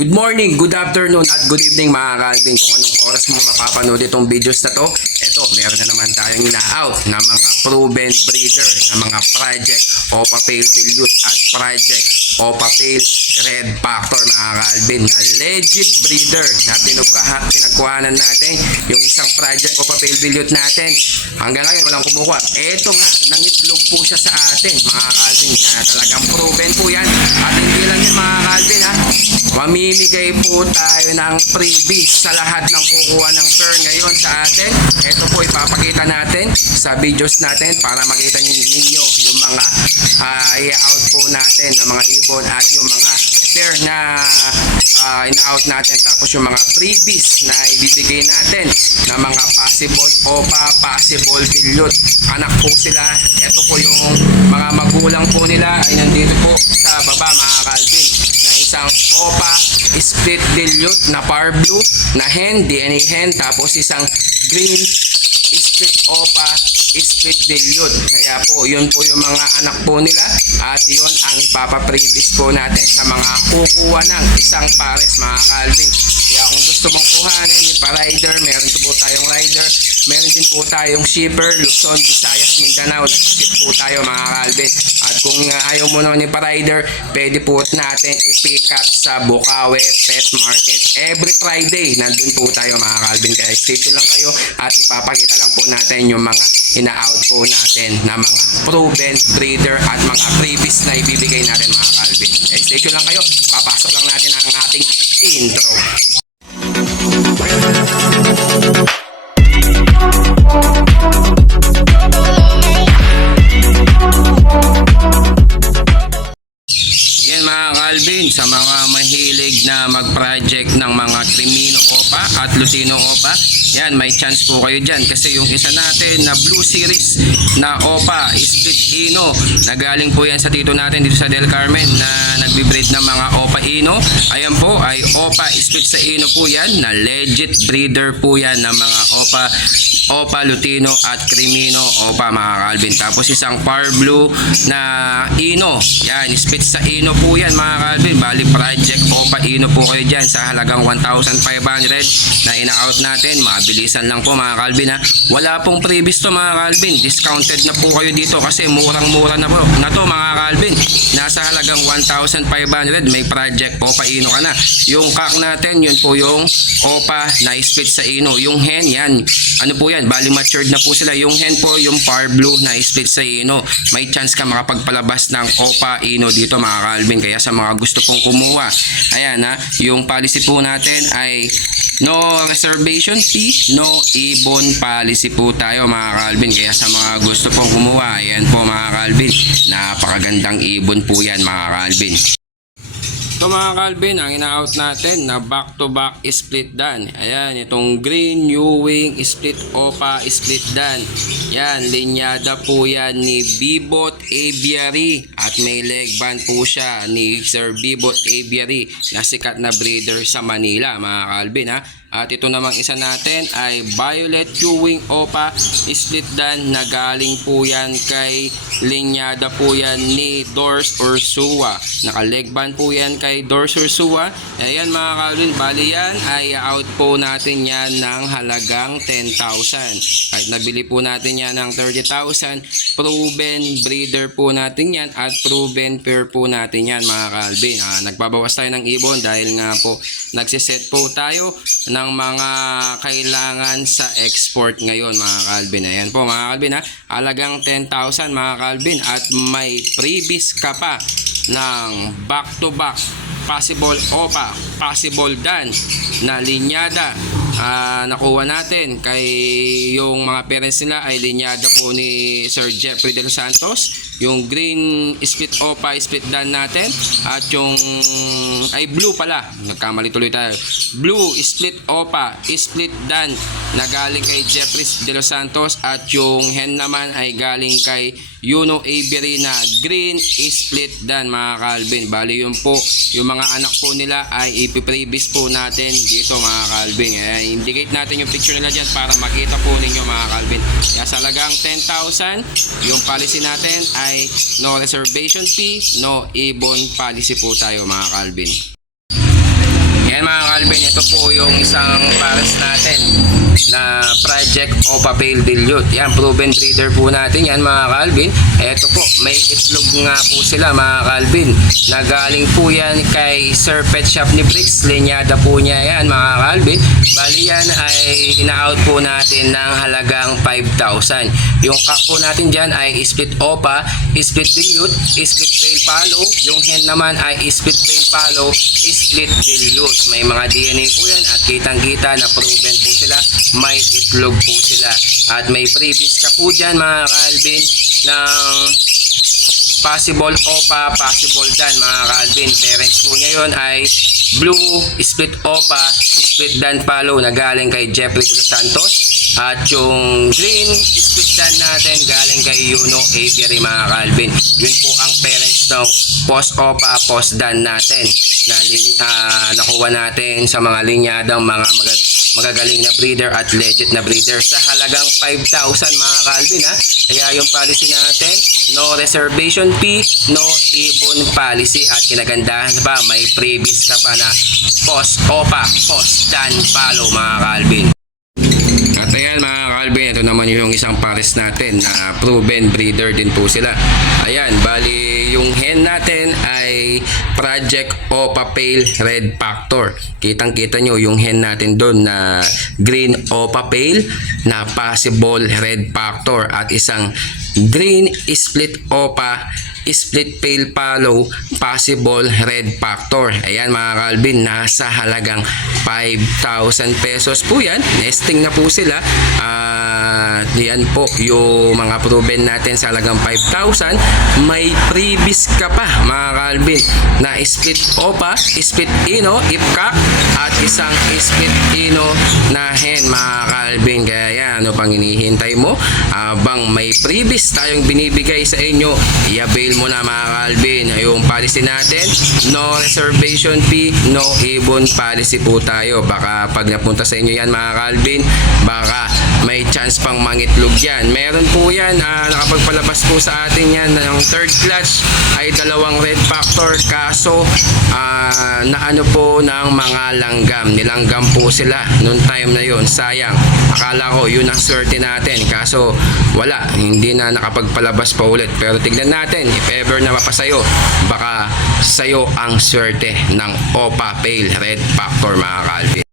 Good morning, good afternoon at good evening mga Calvin. Kung anong oras mo mapapanood itong videos na to, eto, meron na naman tayong ina-out na mga proven breeder na mga project Opa Pale Dilute at project Opa Pale Red Factor mga Calvin, na legit breeder na pinagkuhanan natin. Yung isang project Opa Pale Dilute natin, hanggang ngayon walang kumukuha. Eto nga, nangitlog po siya sa atin mga Calvin, na talagang proven po yan. At hindi lang yan mga Calvin ha, mamimigay po tayo ng freebies sa lahat ng kukuha ng pair ngayon sa atin. Ito po ipapakita natin sa videos natin para makita ninyo yung mga i-out po natin ng mga ibon at yung mga pair na ina-out natin, tapos yung mga freebies na ibibigay natin na mga possible Opa, possible Dilute. Anak po sila. Ito po yung mga magulang po nila ay nandito po sa baba mga Calvin, na isang Opa split dilute na par blue na hen, DNA hen, tapos isang green split Opa split dilute. Kaya po yun po yung mga anak po nila at yun ang ipapaprevis po natin sa mga kukuha ng isang pares mga Calvin. Kaya kung gusto mong kuhanin yung pa-rider, meron po tayong rider, meron din po tayong shipper, Luzon, Visayas, Mindanao, ship po tayo mga Calvin. At kung ayaw mo naman yung pa-rider, pwede po natin i-pick up sa Bukawi Pet Market every Friday. Nandun po tayo mga Calvin. Kaya stay tuned lang kayo at ipapakita lang po natin yung mga ina-out po natin na mga proven breeder at mga freebies na ibibigay natin mga Calvin. Kaya stay tuned lang kayo. Papasok lang natin ang ating intro. Yan mga Calvin, sa mga mahilig na mag-project ng mga Crimino Opa at Lutino Opa, yan, may chance po kayo dyan kasi yung isa natin na Blue Series na Opa Split Ino, na galing po yan sa tito natin dito sa Del Carmen na nagbibreed ng mga Opa Ino. Ayan po ay Opa Split sa Ino po yan, na legit breeder po yan ng mga Opa Lutino at Crimino Opa mga Calvin. Tapos isang Par Blue na Ino, yan, split sa Ino po yan mga Calvin. Bali project Opa Ino po kayo dyan sa halagang 1,500 na ina-out natin. Mabilisan lang po mga Calvin ha. Wala pong previous to mga Calvin, discounted na po kayo dito kasi murang-mura na po na to mga Calvin. Nasa halagang 1,500 may project Opa Ino ka na. Yung cock natin, yun po yung Opa na split sa Ino. Yung hen, yan, ano po yan, bali matured na po sila. Yung hen po, yung Par Blue na split sa Ino. May chance ka makapagpalabas ng Opa Ino dito mga Calvin. Kaya sa mga gusto pong kumuha, ayan ha, yung policy po natin ay no reservation fee, no ibon policy po tayo mga Calvin. Kaya sa mga gusto pong kumuha, ayan po mga Calvin, napakagandang ibon po yan mga Calvin. So mga Calvin, ang ina-out natin na back-to-back split dan. Ayan, itong green New Wing split Opa split dan. Yan, linyada po yan ni Bibot Aviary at may leg band po siya ni Sir Bibot Aviary na sikat na breeder sa Manila mga Calvin ha. At ito namang isa natin ay Violet Ewing Opa split dan, na galing po yan kay linyada po yan ni Dors Ursua. Naka-leg band po yan kay Dors Ursua. Ayan mga Calvin, bali yan ay out po natin yan ng halagang 10,000. Kahit nabili po natin yan ng 30,000, proven breeder po natin yan at proven pair po natin yan mga Calvin. Nagbabawas tayo ng ibon dahil nga po nagsiset po tayo ng mga kailangan sa export ngayon mga Calvin. Ayan po mga Calvin ha, halagang 10,000 mga Calvin at may freebies ka pa ng back to back possible Opa, possible Dan na linyada. Nakuha natin kay yung mga parents nila ay linyada po ni Sir Jeffrey De Los Santos, yung green split Opa split Dan natin, at yung ay blue pala, nagkamali tuloy tayo, blue split Opa split Dan na galing kay Jeffrey De Los Santos, at yung hen naman ay galing kay Yuno Aviary na green split Dan mga Calvin. Bali yun po, yung mga anak po nila ay ipiprevis po natin dito mga Calvin. Indicate natin yung picture nila dyan para makita po ninyo mga Calvin. Kaya sa halagang 10,000, yung policy natin ay no reservation fee, no ibon policy po tayo mga Calvin. Ayan mga Calvin, ito po yung isang pares natin na Project Opa Pale Dilute. Yan, proven breeder po natin yan mga Calvin. Ito po, may itlog nga po sila mga Calvin. Nagaling po yan kay Sir Pet Shop ni Bricks. Linyada po niya yan mga Calvin. Bali yan ay ina-out po natin ng halagang 5,000. Yung cock po natin dyan ay split Opa, split Dilute, split Pale Palo. Yung hen naman ay split Pale Palo, split Dilute. May mga DNA po yan at kitang-kita na proven po sila. May itlog po sila. At may freebies ka po dyan mga Calvin ng possible Opa, possible Dan mga Calvin. Parents po niya yun ay Blue, split Opa, split Dan Palo na galing kay Jeffrey De Los Santos. At yung green split Dan natin galing kay Yuno Aviary mga Calvin. Yun po ang parents ng post Opa, post Dan natin na nakuha natin sa mga linyadang mga magagaling na breeder at legit na breeder sa halagang 5,000 mga Calvin ha. Kaya yung policy natin, no reservation fee, no ibon policy at kinagandahan pa may freebies ka pa na post Opa, post Dan Palo mga Calvin. At ayan mga Calvin, ito naman yung isang pares natin na proven breeder din po sila. Ayan, bali yung hen natin ay Project Opa Pale Red Factor. Kitang kita nyo yung hen natin doon na green Opa Pale na possible Red Factor at isang green split Opa split Pale Palo possible Red Factor. Ayan mga Calvin, nasa halagang 5,000 pesos po yan. Nesting na po sila. Yan po yung mga proven natin sa halagang 5,000. May freebies ka pa mga Calvin na split Opa, split Ino, Ipka at isang split Ino na hen mga Calvin. Kaya yan, ano pang hinihintay mo? Abang may freebies tayong binibigay sa inyo, i-avail mo na mga Calvin. Yung policy natin, no reservation fee, no ibon policy po tayo. Baka pag napunta sa inyo yan mga Calvin, baka may chance pang mangitlog yan. Meron po yan, nakapagpalabas po sa atin yan ng third clutch ay dalawang Red Factor, kaso na ano po ng mga langgam. Nilanggam po sila noong time na yon. Sayang, akala ko yun ang swerte natin, kaso wala, hindi na nakapagpalabas pa ulit. Pero tignan natin, if ever na mapasayo, baka sayo ang swerte ng Opa Pale Red Factor mga Calvin.